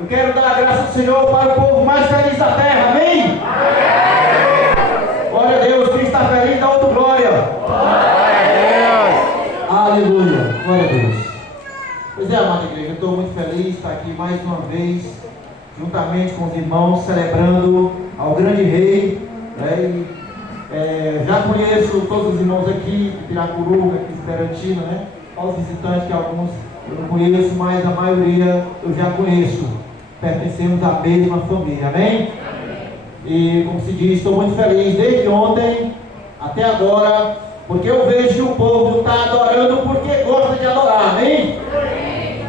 Eu quero dar a graça do Senhor para o povo mais feliz da terra, amém? Amém. Glória a Deus, quem está feliz dá outra glória. Glória a Deus. Aleluia, glória a Deus. Pois é, amada igreja, eu estou muito feliz de estar aqui mais uma vez, juntamente com os irmãos, celebrando ao grande rei, né? Já conheço todos os irmãos aqui, de Piracuru, aqui de Esperantina, né? Aos visitantes, que alguns eu não conheço, mas a maioria eu já conheço. Pertencemos à mesma família, amém? Amém. E como se diz, estou muito feliz desde ontem até agora, porque eu vejo que o povo está adorando porque gosta de adorar, amém? Amém.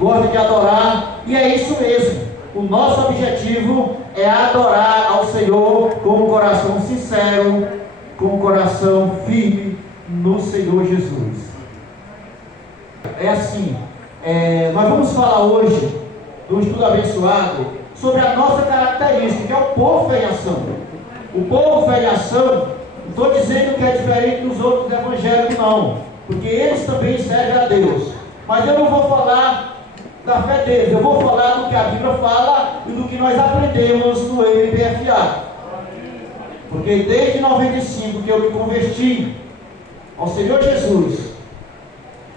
Gosta de adorar, e é isso mesmo. O nosso objetivo é adorar ao Senhor com um coração sincero, com um coração firme no Senhor Jesus. É assim, nós vamos falar hoje do estudo abençoado sobre a nossa característica, que é o povo fé em ação. O povo fé em ação, não estou dizendo que é diferente dos outros evangélicos, não, porque eles também servem a Deus, mas eu não vou falar da fé deles, eu vou falar do que a Bíblia fala e do que nós aprendemos no MPFA. Porque desde 95 que eu me converti ao Senhor Jesus,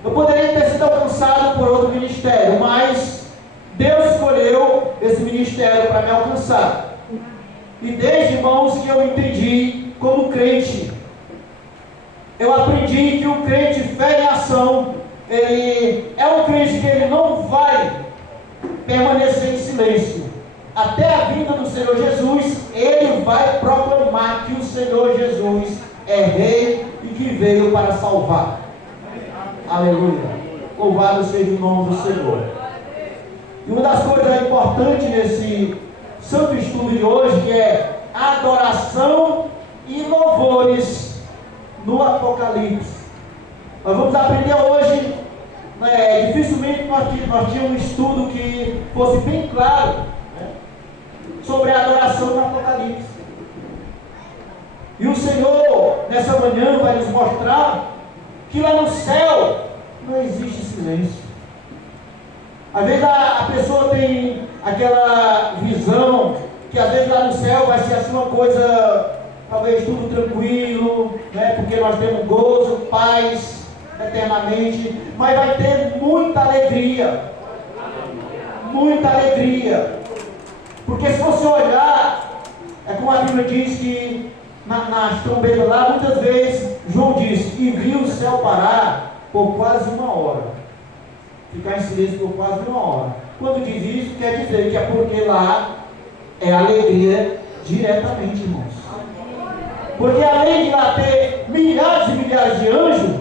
eu poderia ter sido alcançado por outro ministério, mas Deus escolheu esse ministério para me alcançar. E desde, irmãos, que eu entendi como crente, eu aprendi que o crente fé em ação, ele é um crente que ele não vai permanecer em silêncio. Até a vinda do Senhor Jesus, ele vai proclamar que o Senhor Jesus é rei e que veio para salvar. Aleluia. Louvado seja o nome do Senhor. E uma das coisas importantes nesse santo estudo de hoje, que é adoração e louvores no Apocalipse. Nós vamos aprender hoje, dificilmente nós tínhamos um estudo que fosse bem claro, né, sobre a adoração no Apocalipse. E o Senhor, nessa manhã, vai nos mostrar que lá no céu não existe silêncio. Às vezes a pessoa tem aquela visão que às vezes lá no céu vai ser assim uma coisa, talvez tudo tranquilo, né? Porque nós temos gozo, paz eternamente, mas vai ter muita alegria, porque se você olhar, é como a Bíblia diz que nas trombetas lá, muitas vezes João disse, e viu o céu parar por quase uma hora, ficar em silêncio por quase uma hora. Quando diz isso, quer dizer que é porque lá é alegria diretamente, irmãos. Porque além de lá ter milhares e milhares de anjos,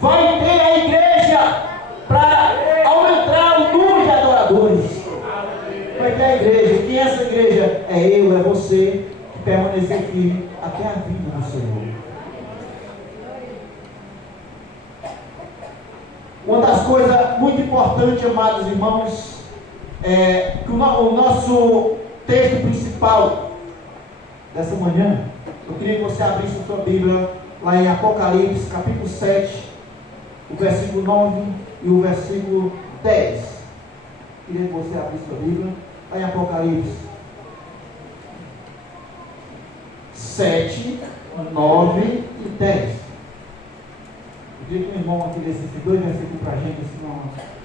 vai ter a igreja para aumentar o número de adoradores. Vai ter a igreja. E quem é essa igreja? É eu, é você, que permanecer firme até a vinda do Senhor. Uma das coisas muito importantes, amados irmãos, é que o nosso texto principal dessa manhã, eu queria que você abrisse a sua Bíblia lá em Apocalipse, capítulo 7, o versículo 9 e o versículo 10. Queria que você abrisse a sua Bíblia lá em Apocalipse 7, 9 e 10. Eu queria que o irmão aqui lesse esses dois versículos para a gente, assim,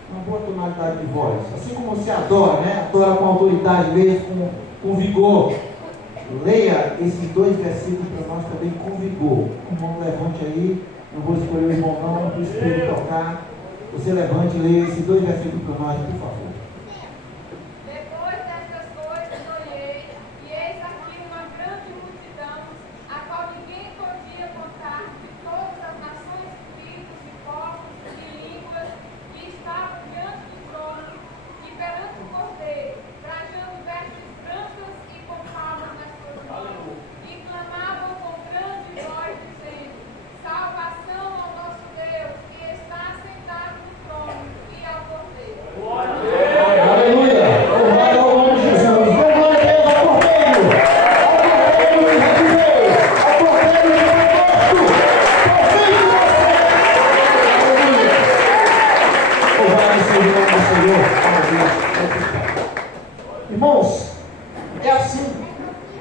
uma boa tonalidade de voz. Assim como você adora, né? Adora com autoridade mesmo, com vigor. Leia esses dois versículos para nós também com vigor. O irmão levante aí, não vou escolher o irmão não, para o Espírito tocar. Você levante e leia esses dois versículos para nós, por favor. Depois dessas coisas olhei, e eis aqui uma grande multidão, a qual ninguém podia contar, de todas as nações, tribos e povos e línguas, que estavam diante do trono e perante o Cordeiro, trajando vestes brancas e com palmas nas suas mãos, e clamavam com grande voz, dizendo: salvação ao nosso Deus, que está sentado no trono, e ao Cordeiro. Irmãos, é assim.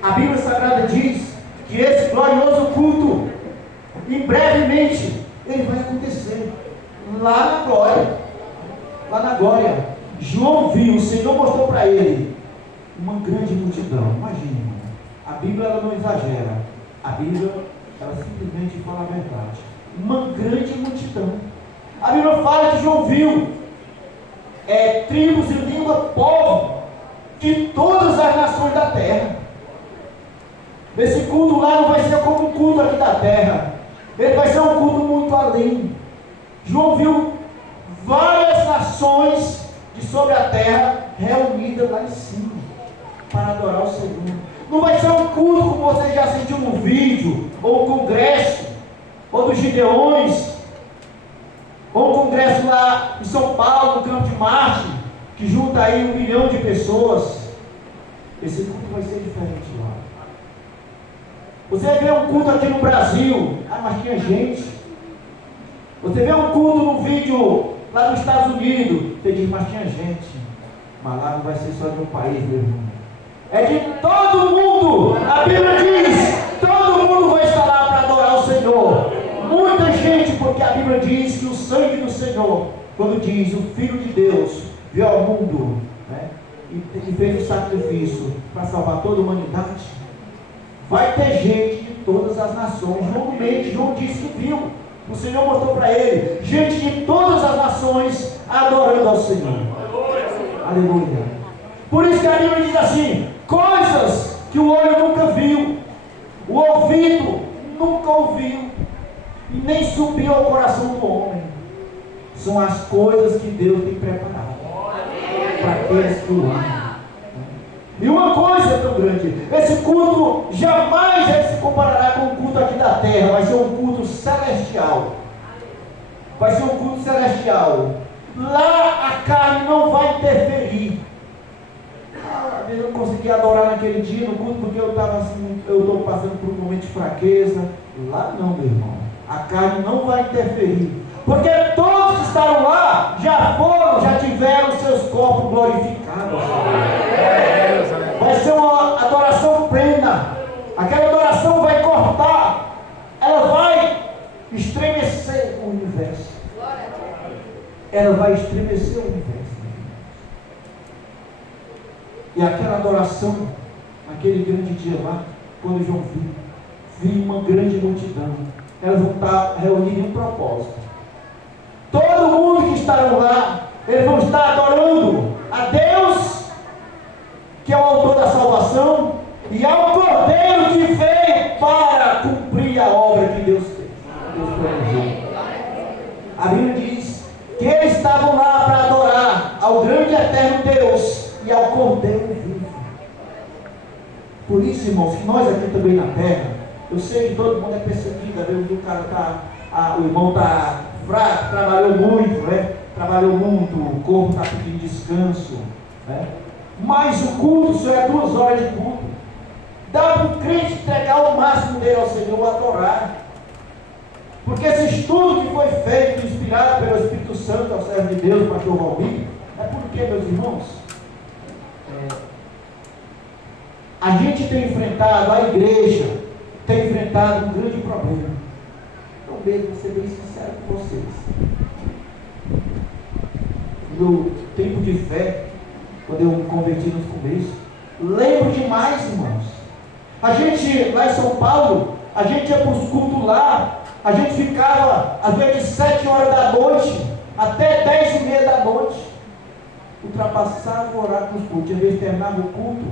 A Bíblia Sagrada diz que esse glorioso culto, em brevemente, ele vai acontecer lá na glória. Lá na glória. João viu, o Senhor mostrou para ele uma grande multidão. Imagine, irmão. A Bíblia ela não exagera. A Bíblia ela simplesmente fala a verdade. Uma grande multidão. A Bíblia fala que João viu tribos e língua, povo de todas as nações da terra. Esse culto lá não vai ser como um culto aqui da terra. Ele vai ser um culto muito além. João viu várias nações de sobre a terra reunidas lá em cima para adorar o Senhor. Não vai ser um culto como você já assistiu no vídeo, ou um congresso, ou dos Gideões, ou um congresso lá em São Paulo, no Campo de Marte, que junta aí 1 milhão de pessoas. Esse culto vai ser diferente lá. Você vê um culto aqui no Brasil, mas tinha gente. Você vê um culto no vídeo lá nos Estados Unidos, você diz, mas tinha gente. Mas lá não vai ser só de um país, meu irmão. É de todo mundo. A Bíblia diz, todo mundo vai estar lá para adorar o Senhor. Muita gente, porque a Bíblia diz que o sangue do Senhor, quando diz, o Filho de Deus veio ao mundo, né, e fez o sacrifício para salvar toda a humanidade. Vai ter gente de todas as nações. João disse que viu. O Senhor mostrou para ele gente de todas as nações adorando ao Senhor. Aleluia. Por isso que a Bíblia diz assim: coisas que o olho nunca viu, o ouvido nunca ouviu, e nem subiu ao coração do homem, são as coisas que Deus tem preparado para aqueles que o amam. E uma coisa é tão grande: esse culto jamais ele se comparará com o culto aqui da terra. Vai ser um culto celestial. Vai ser um culto celestial. Lá a carne não vai interferir. Eu não consegui adorar naquele dia no culto porque eu estava assim, eu estou passando por um momento de fraqueza. Lá não, meu irmão. A carne não vai interferir, porque todos que estavam lá já tiveram seus corpos glorificados. Vai ser uma adoração plena. Aquela adoração vai cortar, ela vai estremecer o universo. Ela vai estremecer o universo. E aquela adoração, naquele grande dia lá, quando João viu uma grande multidão, elas vão estar reunidas em um propósito. Todo mundo que estarão lá, eles vão estar adorando a Deus, que é o autor da salvação, e ao Cordeiro que veio para cumprir a obra que Deus fez. Deus planejou. A Bíblia diz que eles estavam lá para adorar ao grande e eterno Deus e ao Cordeiro vivo. Por isso, irmãos, que nós aqui também na terra, eu sei que todo mundo é perseguido, às vezes o cara o irmão está fraco, trabalhou muito, né? Trabalhou muito, o corpo está pedindo descanso, né? Mas o culto só é 2 horas de culto. Dá para o crente entregar o máximo dele ao Senhor, adorar. Porque esse estudo que foi feito, inspirado pelo Espírito Santo, ao servo de Deus, o pastor Valmir, é porque, meus irmãos, a gente tem enfrentado, a igreja tem enfrentado um grande problema. Eu mesmo vou ser bem sincero com vocês. No tempo de fé, quando eu me converti no começo, lembro demais, irmãos. A gente, lá em São Paulo, a gente ia para os cultos lá, a gente ficava, às vezes, de 7 horas da noite até 10h30 da noite. Ultrapassava o horário dos cultos. Às vezes terminava o culto,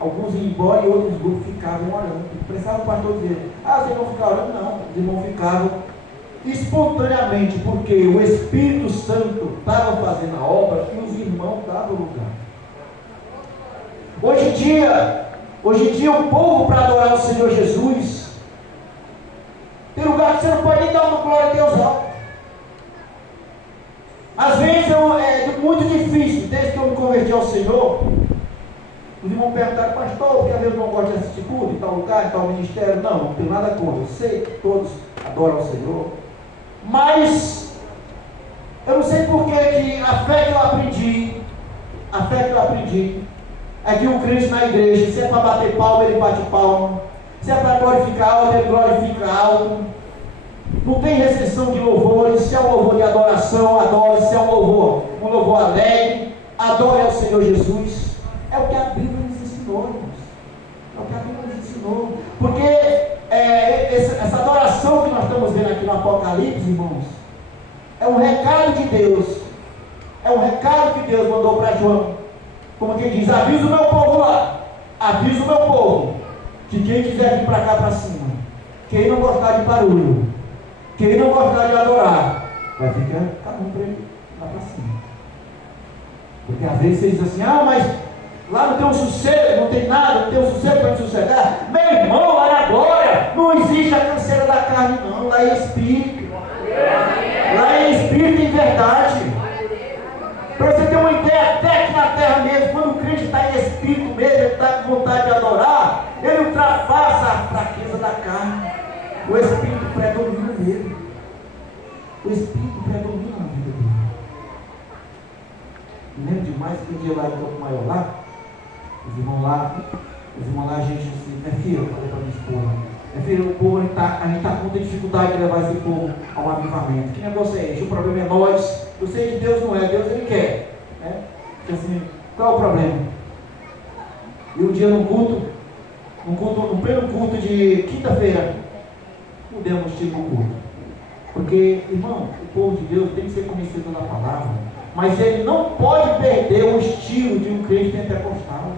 alguns iam embora e outros grupos ficavam orando. Precisava o pastor dizer: vocês vão ficar orando? Não, os irmãos ficavam espontaneamente, porque o Espírito Santo estava fazendo a obra e os irmãos davam lugar. Hoje em dia o povo, para adorar o Senhor Jesus, tem lugar que você não pode nem dar uma glória a Deus alto. Às vezes é muito difícil. Desde que eu me converti ao Senhor, os irmãos perguntaram: pastor, porque às vezes eu não gosto de assistir culto em tal lugar, em tal ministério. Não tenho nada contra. Eu sei que todos adoram ao Senhor, mas eu não sei por que a fé que eu aprendi, É que o crente na igreja, se é para bater palma, ele bate palma. Se é para glorificar alto, ele glorifica alto. Não tem restrição de louvores. Se é um louvor de adoração, adore. Se é um louvor alegre, adore ao Senhor Jesus. É o que a Bíblia nos ensinou, irmãos. É o que a Bíblia nos ensinou. Porque essa adoração que nós estamos vendo aqui no Apocalipse, irmãos, é um recado de Deus. É um recado que Deus mandou para João. Como quem diz, avisa o meu povo lá. Avisa o meu povo. Que quem quiser vir para cá para cima, quem não gostar de barulho, quem não gostar de adorar, vai ficar cada um para ele lá para cima. Porque às vezes você diz assim, mas lá não tem um sossego, não tem nada, não tem um sossego para te sossegar. Meu irmão, lá na glória, não existe a canseira da carne não, lá é espírito. Lá é espírito e verdade. Para você ter uma ideia, até aqui na terra mesmo, quando o crente está em espírito mesmo, ele está com vontade de adorar, ele ultrapassa a fraqueza da carne. O espírito predomina nele. O espírito predomina na vida dele. Me lembro demais que um dia lá em Campo Maior, lá, os irmãos lá, a gente assim, minha filha, eu falei para minha esposa, minha filha, o povo, a gente está com muita dificuldade de levar esse povo ao avivamento. Que negócio é esse? O problema é nós. Eu sei que Deus não é, Deus ele quer. Né? Porque assim, qual é o problema? E um dia no pleno culto de quinta-feira, mudamos tipo o culto. Porque, irmão, o povo de Deus tem que ser conhecido na palavra, mas ele não pode perder o estilo de um crente pentecostal.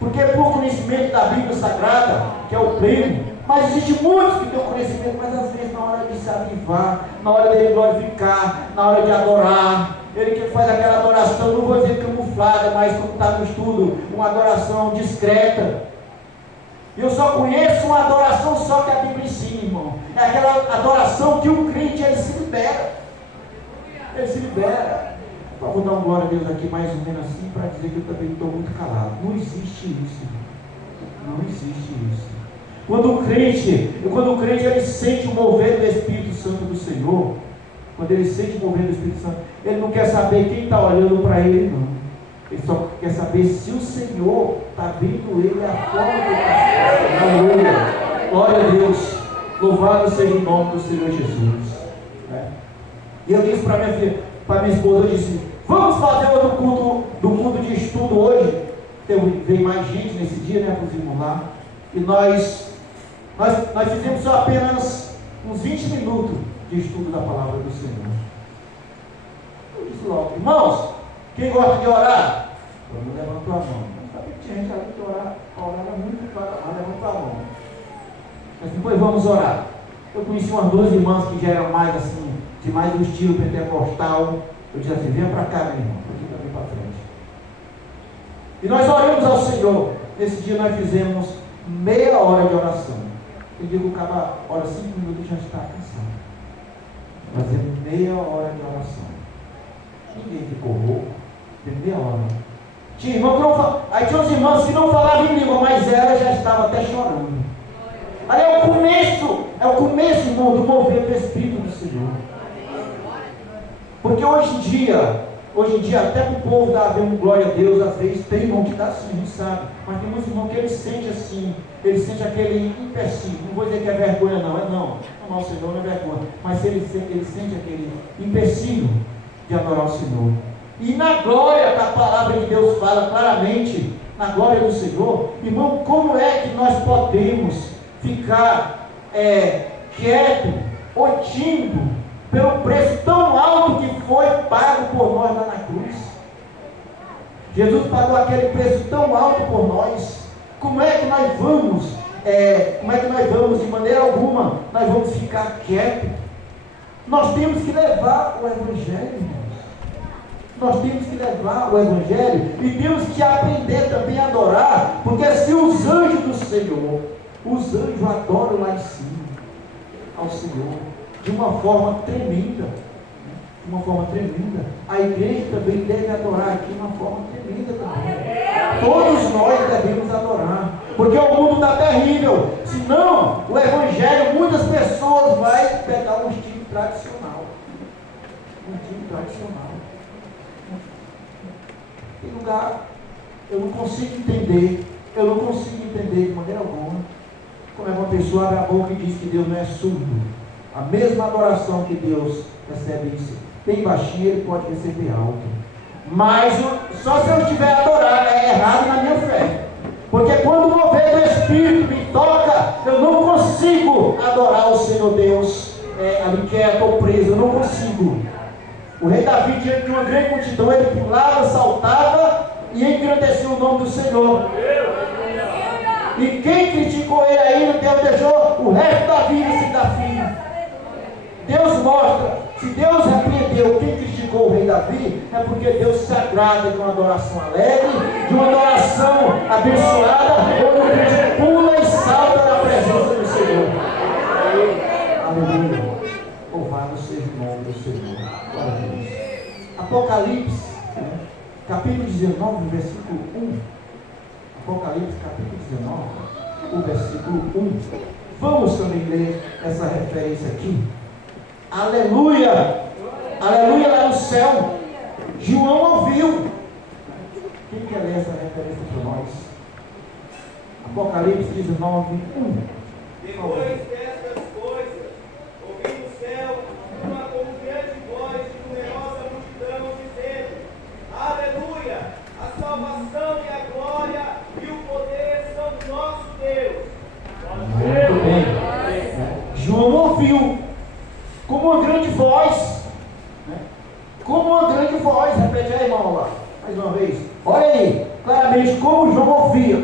Porque é por conhecimento da Bíblia Sagrada, que é o pleno, mas existe muitos que têm o conhecimento, mas às vezes na hora de se avivar, na hora dele glorificar, na hora de adorar, ele que faz aquela adoração, não vou dizer camuflada, mas como está no estudo, uma adoração discreta. Eu só conheço uma adoração só que a Bíblia ensina, irmão. É aquela adoração que o crente, ele se libera. Ele se libera. Eu vou dar um glória a Deus aqui mais ou menos assim, para dizer que eu também estou muito calado. Não existe isso. Não existe isso. Quando o crente ele sente o mover do Espírito Santo do Senhor, quando ele sente o mover do Espírito Santo, ele não quer saber quem está olhando para ele, não. Ele só quer saber se o Senhor está vendo ele a forma que ele está. Aleluia. Glória a Deus. Louvado seja o nome do Senhor Jesus. E eu disse para minha esposa, eu disse, vamos fazer outro culto de estudo hoje. Veio mais gente nesse dia, né, para os irmãos lá. E nós fizemos só apenas uns 20 minutos de estudo da palavra do Senhor. Eu disse logo, irmãos, quem gosta de orar? Todo mundo levantou a mão. Não sabia que tinha gente ali que orar era muito claro, mas levantou a mão. Mas depois vamos orar. Eu conheci umas duas irmãs que já eram mais assim, de mais do estilo pentecostal. Eu disse assim, venha para cá, meu irmão, aqui também para frente. E nós oramos ao Senhor. Nesse dia nós fizemos meia hora de oração. Eu digo, o cara ora 5 minutos e já está cansado. Fazendo meia hora de oração. Ninguém ficou rouco. Tem meia hora. Tinha irmão que não falava. Aí tinha uns irmãos que não falavam em língua, mas ela já estava até chorando. Aí é o começo, irmão, do mover do Espírito do Senhor. Porque hoje em dia, até para o povo dar um glória a Deus, às vezes tem irmão que dá assim, não sabe. Mas tem muitos irmãos que ele sente assim, ele sente aquele empecilho. Não vou dizer que é vergonha, não, amar o Senhor não é vergonha. Mas ele sente aquele empecilho de adorar o Senhor. E na glória que a palavra de Deus fala claramente, na glória do Senhor, irmão, como é que nós podemos ficar quieto ou tímido pelo preço tão alto que foi pago por nós lá na cruz? Jesus pagou aquele preço tão alto por nós. Como é que nós vamos, de maneira alguma, nós vamos ficar quietos? Nós temos que levar o Evangelho, irmãos. Nós temos que levar o Evangelho e temos que aprender também a adorar, porque se os anjos do Senhor, os anjos adoram lá em cima ao Senhor de uma forma tremenda, a igreja também deve adorar aqui de uma forma tremenda também. Todos nós devemos adorar, porque o mundo está terrível. Senão o Evangelho, muitas pessoas vão pegar um estilo tradicional. Tem lugar Eu não consigo entender de maneira alguma como é que uma pessoa abre a boca e diz que Deus não é surdo. A mesma adoração que Deus recebe isso, bem baixinho, ele pode receber alto. Mas só se eu estiver adorando, é errado na minha fé. Porque quando o mover do Espírito me toca, eu não consigo adorar o Senhor Deus ali quieto ou preso, eu não consigo. O rei Davi, diante de uma grande multidão, ele pulava, saltava e engrandeceu o nome do Senhor. E quem criticou ele ainda, Deus deixou o resto da vida se dar fim. Deus mostra, se Deus repreendeu quem criticou o rei Davi, é porque Deus se agrada de uma adoração alegre, de uma adoração abençoada, onde o crente pula e salta na presença do Senhor. Aleluia. Louvado seja o nome do Senhor. Glória a Deus. Apocalipse, capítulo 19, versículo 1. Apocalipse, capítulo 19, o versículo 1. Vamos também ler essa referência aqui. Aleluia! Aleluia lá no céu. João ouviu. Quem quer ler essa referência para nós? Apocalipse 19, 1. Depois destas coisas, ouvi no céu uma como grande voz de numerosa multidão dizendo: Aleluia! A salvação e a glória e o poder são do nosso Deus. Muito bem. João ouviu como uma grande voz, como uma grande voz. Repete aí, irmão, lá, mais uma vez. Olha aí, claramente como João ouvia.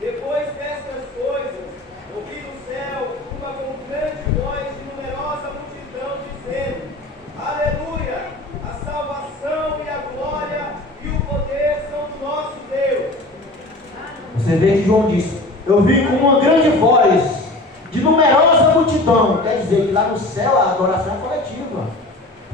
Depois destas coisas, ouvi no céu uma como grande voz de numerosa multidão dizendo: Aleluia! A salvação e a glória e o poder são do nosso Deus. Você vê que João disse: eu vi com uma grande voz de numerosa multidão. Quer dizer que lá no céu a adoração é coletiva.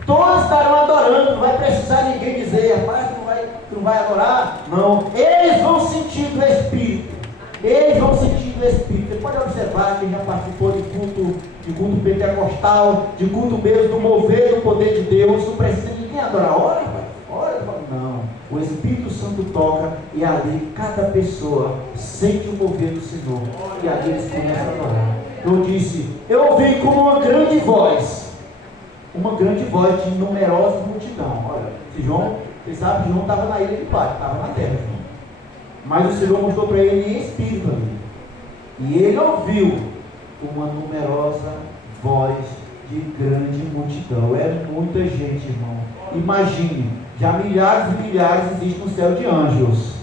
Todos estarão adorando, não vai precisar ninguém dizer: rapaz, tu não vai adorar. Não, eles vão sentir do Espírito. Eles vão sentir do Espírito. Você pode observar quem já participou de culto pentecostal, de culto mesmo do mover do poder de Deus. Não precisa ninguém adorar. Ora, não. O Espírito Santo toca e ali cada pessoa sente o mover do Senhor. E ali eles começam a adorar. Eu disse: eu ouvi como uma grande voz de numerosa multidão. Olha, você sabe que João estava na ilha de Patmos, estava na terra, João. Mas o Senhor mostrou para ele em espírito ali. E ele ouviu uma numerosa voz de grande multidão. É muita gente, irmão. Imagine, já milhares e milhares existem no céu de anjos.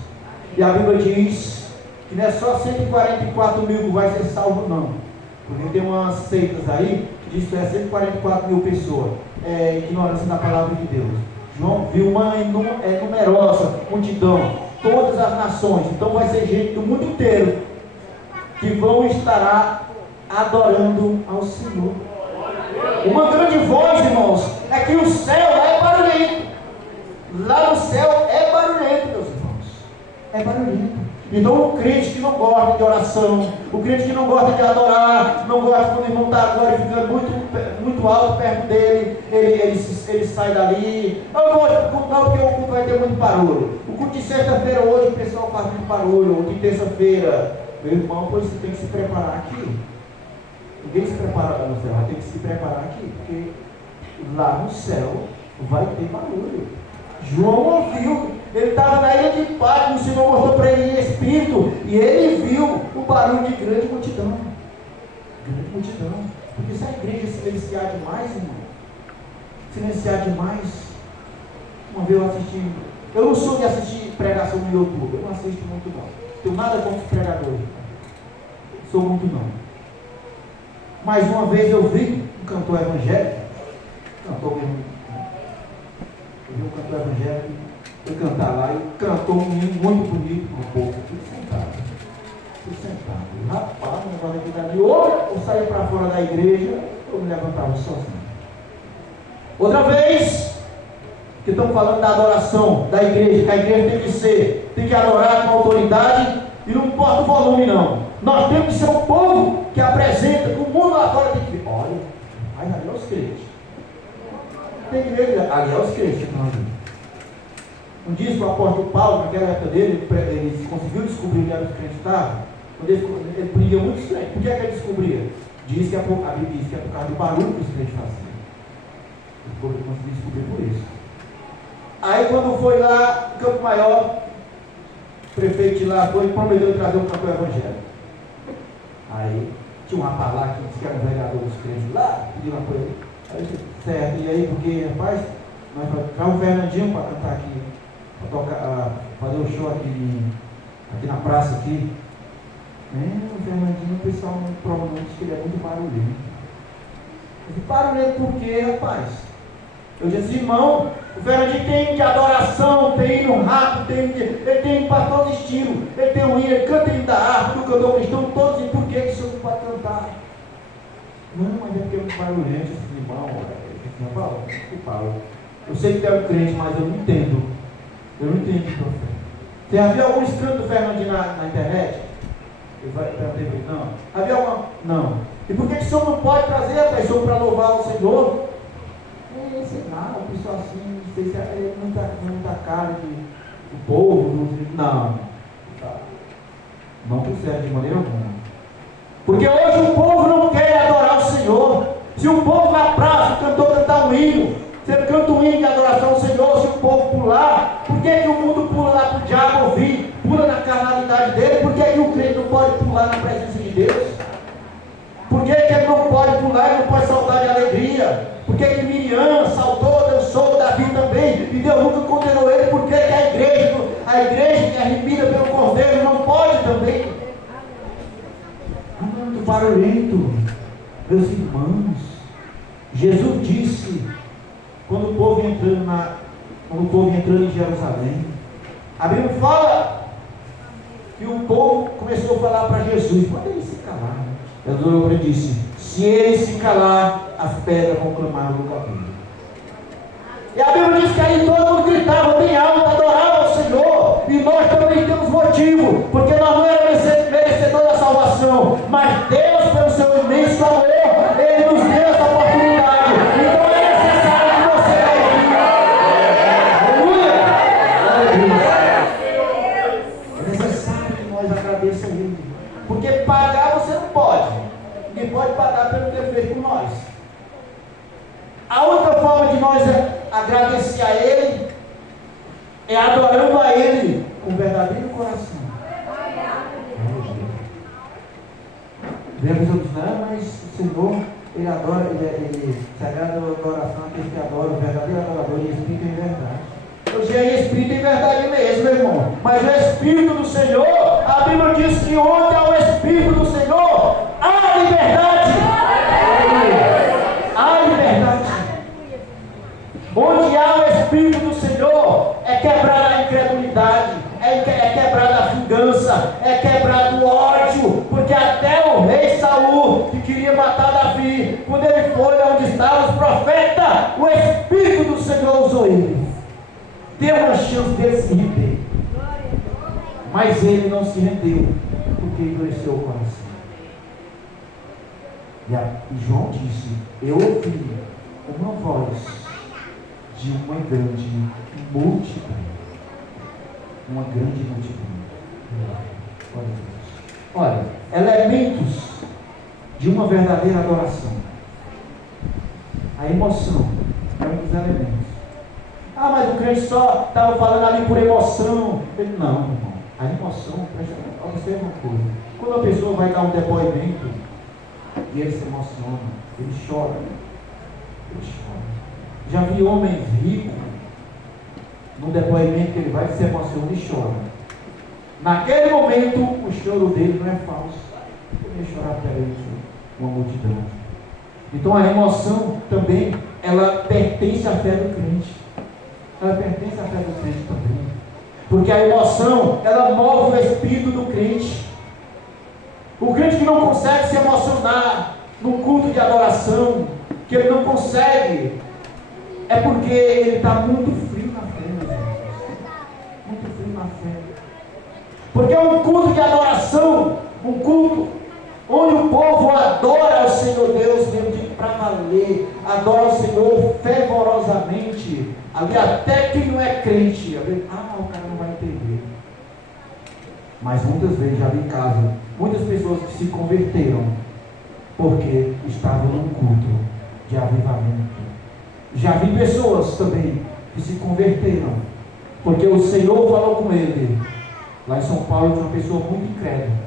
E a Bíblia diz que não é só 144 mil que vai ser salvo, não. Porque tem umas seitas aí que diz que é 144 mil pessoas. É ignorância da palavra de Deus. João viu uma numerosa multidão, todas as nações. Então vai ser gente do mundo inteiro que vão estar adorando ao Senhor. Uma grande voz, irmãos, é que o céu é barulhento. Lá no céu é barulhento, meus irmãos. É barulhento. Então o crente que não gosta de oração, o crente que não gosta de adorar, não gosta quando o irmão está glorificando muito alto perto dele, ele sai dali. Eu não gosto de culto não, porque o culto vai ter muito barulho. O culto de sexta-feira hoje o pessoal faz muito barulho, ou de terça-feira. Meu irmão, pois você tem que se preparar aqui. Ninguém se prepara lá no céu, vai ter que se preparar aqui, porque lá no céu vai ter barulho. João ouviu, ele estava na ilha de Patmos, o Senhor mostrou para ele em espírito, e ele viu o barulho de grande multidão. Grande multidão. Porque se a igreja silenciar demais, irmão, silenciar demais. Uma vez eu assisti, eu não sou de assistir pregação no YouTube, eu não assisto muito não. Não tenho nada contra os pregadores. Sou muito não. Mas uma vez eu vi um cantor evangélico, eu vi um cantor evangélico, foi cantar lá, e cantou um hino muito bonito com o povo, tudo sentado. Rapaz, o negócio aqui dali, ou eu saía para fora da igreja, ou me levantava sozinho. Outra vez, que estamos falando da adoração da igreja, que a igreja tem que adorar com autoridade, e não importa o volume não. Nós temos que ser um povo que apresenta, que o mundo lá fora tem que ver. Olha, aí ali é os crentes. Tem igreja, ali é os crentes. Um dia que o apóstolo Paulo, naquela época dele, ele conseguiu descobrir onde era os crentes estavam. Ele prendia muitos crentes. Por que é que ele descobria? Diz que a Bíblia diz que é por causa do barulho que os crentes faziam. Ele conseguiu descobrir por isso. Aí quando foi lá no Campo Maior, o prefeito de lá foi e prometeu trazer um campo evangélico. Aí tinha um rapaz lá que disse que era um vereador dos crentes lá, pediu uma coisa. Aí eu disse, certo, e aí porque, rapaz, nós traz o Fernandinho para cantar aqui, para tocar, fazer o show aqui na praça aqui. O Fernandinho, o pessoal não provavelmente diz que ele é muito barulhento. Eu disse, barulhento por quê, rapaz? Eu disse, irmão, o Fernandinho tem de adoração, tem hino rápido, ele tem para todo estilo. Ele tem um hino, ele canta hino da harpa, do cantor cristão, todos, e por que o senhor não pode cantar? Não, mas é porque é muito barulhento esse irmão. Paulo, eu sei que tu é um crente, mas eu não entendo. Eu não entendo, profeta. Você havia algum escândalo do Fernandinho na internet? Ele vai para a TV? Não. Havia alguma? Não. E por que o senhor não pode trazer a pessoa para louvar o Senhor? Sei lá, o pessoal assim, não sei se é muita cara do povo, não procede de maneira alguma. Porque hoje o povo não quer adorar o Senhor. Se o povo na praça, o cantor cantar um hino, se ele canta um hino de adoração ao Senhor, se o povo pular, por que o mundo pula lá para o diabo ouvir, pula na carnalidade dele? Por que o crente não pode pular na presença de Deus? Por que ele não pode pular e não pode saltar de alegria? Por que Miriam saltou, dançou, Davi também, e Deus nunca condenou ele? Por que a igreja que é remida pelo Cordeiro não pode também? Muito barulhento, meus irmãos. Jesus disse, quando o povo entrando em Jerusalém, a Bíblia fala que o povo começou a falar para Jesus, pode ele se calar. Jesus olhou e disse, se ele se calar, as pedras vão clamar no lugar dele. E a Bíblia diz que aí todo mundo gritava bem alto, adorava ao Senhor. E nós também temos motivo, porque nós não éramos merecedores da salvação, mas Deus, pelo seu imenso amor, Ele nos deu essa oportunidade. Então é necessário que você aleluia. É necessário que nós agradeçamos a Ele, porque pagar você não pode. Ninguém pode pagar pelo que Ele fez por nós. A única forma de nós agradecer a Ele é adorando a Ele com verdadeiro coração. Vem a pessoa diz, não, mas o Senhor, Ele adora, Ele se agrada a adoração àqueles que adoram, o verdadeiro adorador e Espírito em verdade. Hoje é Espírito em verdade mesmo, meu irmão. Mas o Espírito do Senhor, a Bíblia diz que onde há o Espírito do Senhor, há liberdade. Há liberdade. Onde há o Espírito do Senhor, é quebrada a incredulidade, é quebrada a vingança, é quebrado o ódio, porque até o rei Saul, que queria matar Davi, quando ele foi onde estavam os profetas, o Espírito do Senhor usou ele. Deu uma chance dele se render, mas ele não se rendeu, porque endureceu o coração. E João disse, eu ouvi uma voz de uma grande multidão. Uma grande multidão. Olha, elementos de uma verdadeira adoração. A emoção é um dos elementos. Ah, mas o crente só estava falando ali por emoção. Não, irmão. A emoção, observa uma coisa. Quando a pessoa vai dar um depoimento e ele se emociona, ele chora. Ele chora. Já vi homens ricos, no depoimento que ele vai, se emociona e chora. Naquele momento, o choro dele não é falso. Ele ia chorar perante uma multidão. Então a emoção também, ela pertence à fé do crente. Ela pertence à fé do crente também. Porque a emoção, ela move o espírito do crente. O crente que não consegue se emocionar num culto de adoração, que ele não consegue, é porque ele está muito frio na fé, meus irmãos. Muito frio na fé. Porque é um culto de adoração, um culto onde o povo adora ao Senhor Deus, mesmo para valer, adora ao Senhor fervorosamente, Ali até quem não é crente, o cara não vai entender. Mas muitas vezes, já vi em casa, muitas pessoas que se converteram porque estavam num culto de avivamento. Já vi pessoas também que se converteram porque o Senhor falou com ele. Lá em São Paulo tinha uma pessoa muito incrédula.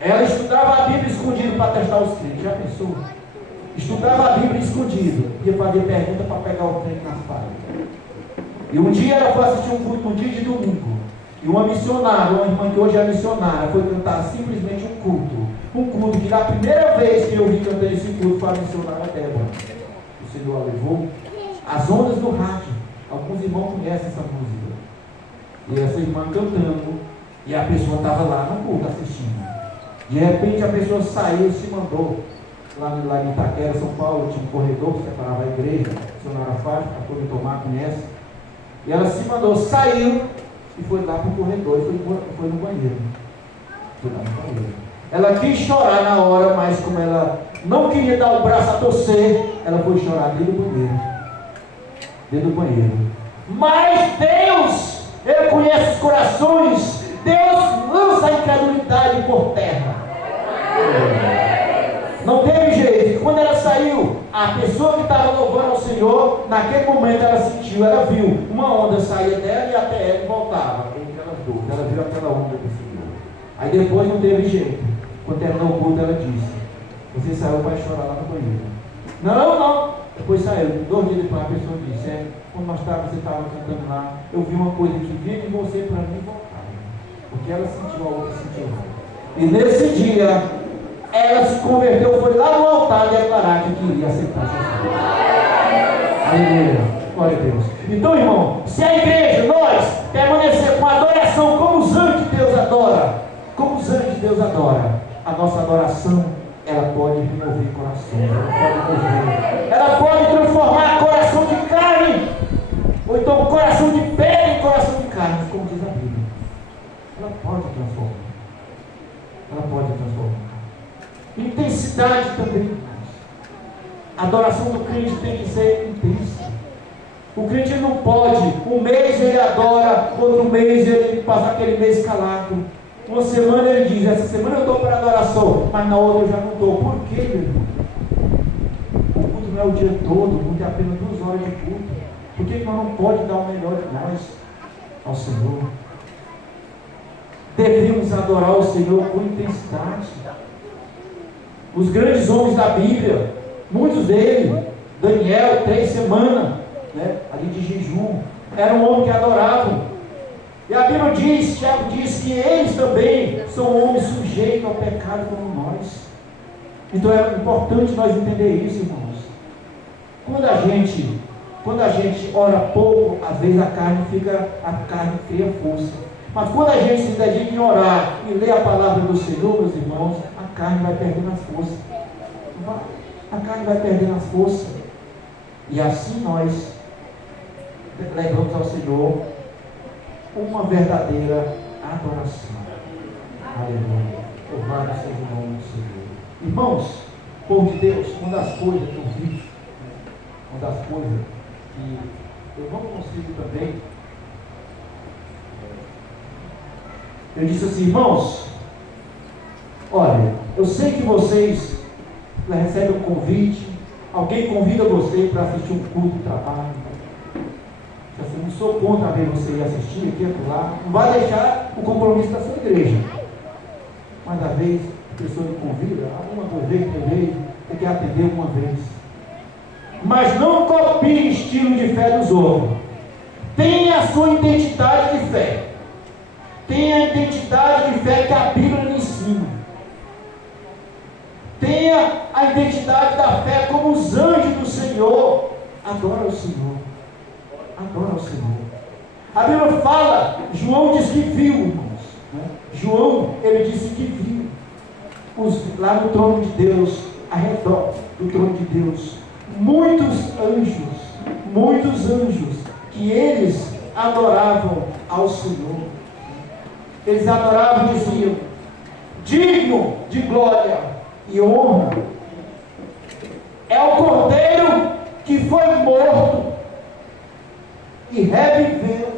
Ela estudava a Bíblia escondido para testar os crentes. Já pensou? Estudava a Bíblia escondido, ia fazer pergunta para pegar o crente nas falhas. E um dia ela foi assistir um culto, um dia de domingo. E uma missionária, uma irmã que hoje é missionária, foi cantar simplesmente um culto. Um culto que na primeira vez que eu vi cantar esse culto foi a missionária Débora. O Senhor a levou. As ondas do rádio. Alguns irmãos conhecem essa música. E essa irmã cantando. E a pessoa estava lá no culto assistindo. De repente a pessoa saiu e se mandou. Lá em Itaquera, São Paulo, tinha um corredor que separava a igreja. A missionária Fátima, para todo tomar, conhece. E ela se mandou, saiu. E foi lá para o corredor e foi no banheiro. Foi lá no banheiro. Ela quis chorar na hora, mas como ela não queria dar o braço a torcer, ela foi chorar dentro do banheiro. Dentro do banheiro. Mas Deus, Ele conhece os corações. Deus lança a incredulidade por terra. Não teve jeito. Quando ela saiu, a pessoa que estava louvando ao Senhor, naquele momento ela sentiu, ela viu uma onda saía dela e até ela e voltava. Ela viu aquela onda do Senhor. Aí depois não teve jeito. Quando terminou o culto, ela disse: você saiu para chorar lá no banheiro. Não. Depois saiu. 2 dias depois a pessoa disse: quando você estava cantando lá, eu vi uma coisa que vinha de você para mim voltar. Porque ela sentiu, a outra sentiu. E nesse dia, ela se converteu, foi lá no altar declarar que queria aceitar Jesus. Aleluia, glória a Deus. Então, irmão, se a igreja, nós, permanecer com a adoração como os anjos de Deus adora, a nossa adoração, ela pode remover coração, ela pode transformar coração de carne, ou então coração de pedra em coração de carne, como diz a Bíblia. Ela pode transformar. Intensidade também, irmãos. A adoração do crente tem que ser intensa. O crente não pode, um mês ele adora, outro mês ele passa aquele mês calado. Uma semana ele diz: essa semana eu estou para adoração, mas na outra eu já não estou. Por quê, meu irmão? O culto não é o dia todo, o culto é apenas 2 horas de culto. Por que nós não podemos dar o melhor de nós ao Senhor? Devemos adorar o Senhor com intensidade. Os grandes homens da Bíblia, muitos deles, Daniel, 3 semanas, ali de jejum, era um homem que adoravam. E a Bíblia diz, Tiago diz que eles também são homens sujeitos ao pecado como nós. Então é importante nós entender isso, irmãos. Quando a gente ora pouco, às vezes a carne cria força. Mas quando a gente se dedica em orar e ler a palavra do Senhor, meus irmãos, a carne vai perdendo as forças. A carne vai perdendo as forças. E assim nós levamos ao Senhor uma verdadeira adoração. Aleluia. Louvado seja o nome do Senhor. Irmãos, povo de Deus, uma das coisas que eu vi, uma das coisas que eu não consigo também, eu disse assim: irmãos, olha, eu sei que vocês recebem um convite, alguém convida você para assistir um culto de trabalho. Eu não sou contra ver você ir assistir aqui e lá, não vai deixar o compromisso da sua igreja. Mas às vezes a pessoa me convida, uma, 2 vezes, 3 vezes, você quer atender uma vez. Mas não copie estilo de fé dos outros. Tenha a sua identidade de fé. Tenha a identidade de fé que a Bíblia lhe ensina. Tenha a identidade da fé como os anjos do Senhor. Adora o Senhor. Adora o Senhor. A Bíblia fala, João diz que viu, irmãos. João, ele disse que viu. Lá no trono de Deus, ao redor do trono de Deus, muitos anjos, que eles adoravam ao Senhor. Eles adoravam e diziam: digno de glória e honra é o Cordeiro que foi morto e reviveu.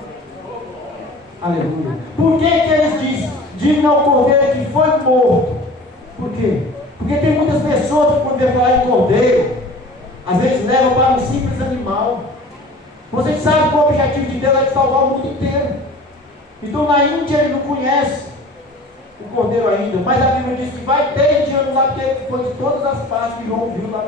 Aleluia. Por que eles dizem, digno ao cordeiro que foi morto? Por quê? Porque tem muitas pessoas que quando vão falar em cordeiro, às vezes levam para um simples animal. Você sabe que o objetivo de Deus é de salvar o mundo inteiro. Então na Índia ele não conhece o cordeiro ainda, mas a Bíblia diz que vai ter indiano lá, porque foi de todas as partes que João viu lá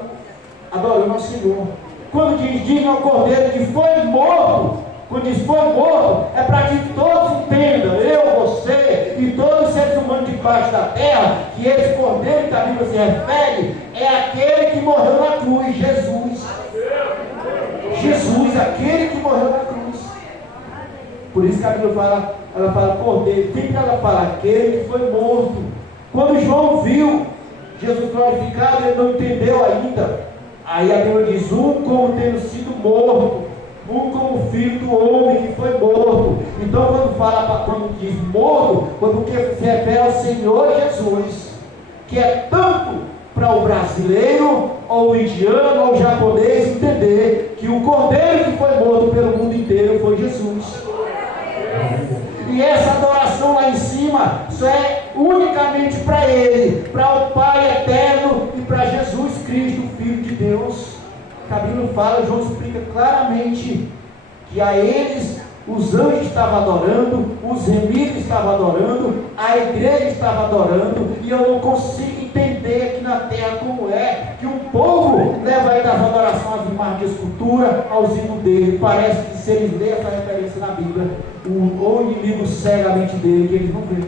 adorando ao Senhor. Quando diz digno ao cordeiro que foi morto, quando diz foi morto, é para que todos entendam, eu, você e todos os seres humanos debaixo da terra, que esse cordeiro que a Bíblia se refere é aquele que morreu na cruz, Jesus. Jesus, aquele que morreu na cruz. Por isso que a Bíblia fala, ela fala cordeiro, sempre ela fala aquele que foi morto. Quando João viu Jesus glorificado, ele não entendeu ainda. Aí a Bíblia diz, um como tendo sido morto, um como filho do homem que foi morto. Então quando diz morto, quando se refere ao Senhor Jesus, que é tanto para o brasileiro, ou o indiano, ou o japonês entender que o cordeiro que foi morto pelo mundo inteiro foi Jesus. E essa adoração lá em cima só é unicamente para Ele, para o Pai eterno e para Jesus Cristo, Filho de Deus. A Bíblia fala, João explica claramente que a eles os anjos estavam adorando, os remidos estavam adorando, a igreja estava adorando, e eu não consigo entender aqui na terra como é que um povo leva aí das adorações às imagens de escultura, aos ídolos dele. Parece que se eles lerem essa referência na Bíblia, o inimigo cega a mente dele, que eles não vê.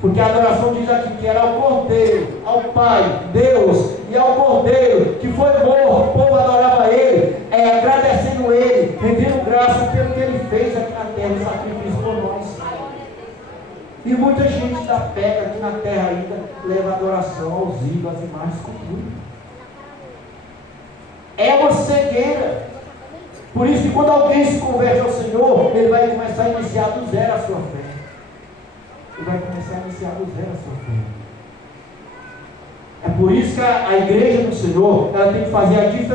Porque a adoração diz aqui que era ao Cordeiro, ao Pai, Deus, e ao Cordeiro que foi morto. O povo adorava Ele, agradecendo Ele, rendendo graça pelo que Ele fez aqui na terra, o sacrifício por nós. E muita gente da pega aqui na terra ainda leva adoração aos ídolos, às imagens esculturas. É uma cegueira. Por isso que quando alguém se converte ao Senhor, ele vai começar a iniciar do zero a sua fé. Ele vai começar a iniciar do zero a sua fé. É por isso que a igreja do Senhor, ela tem que fazer a diferença.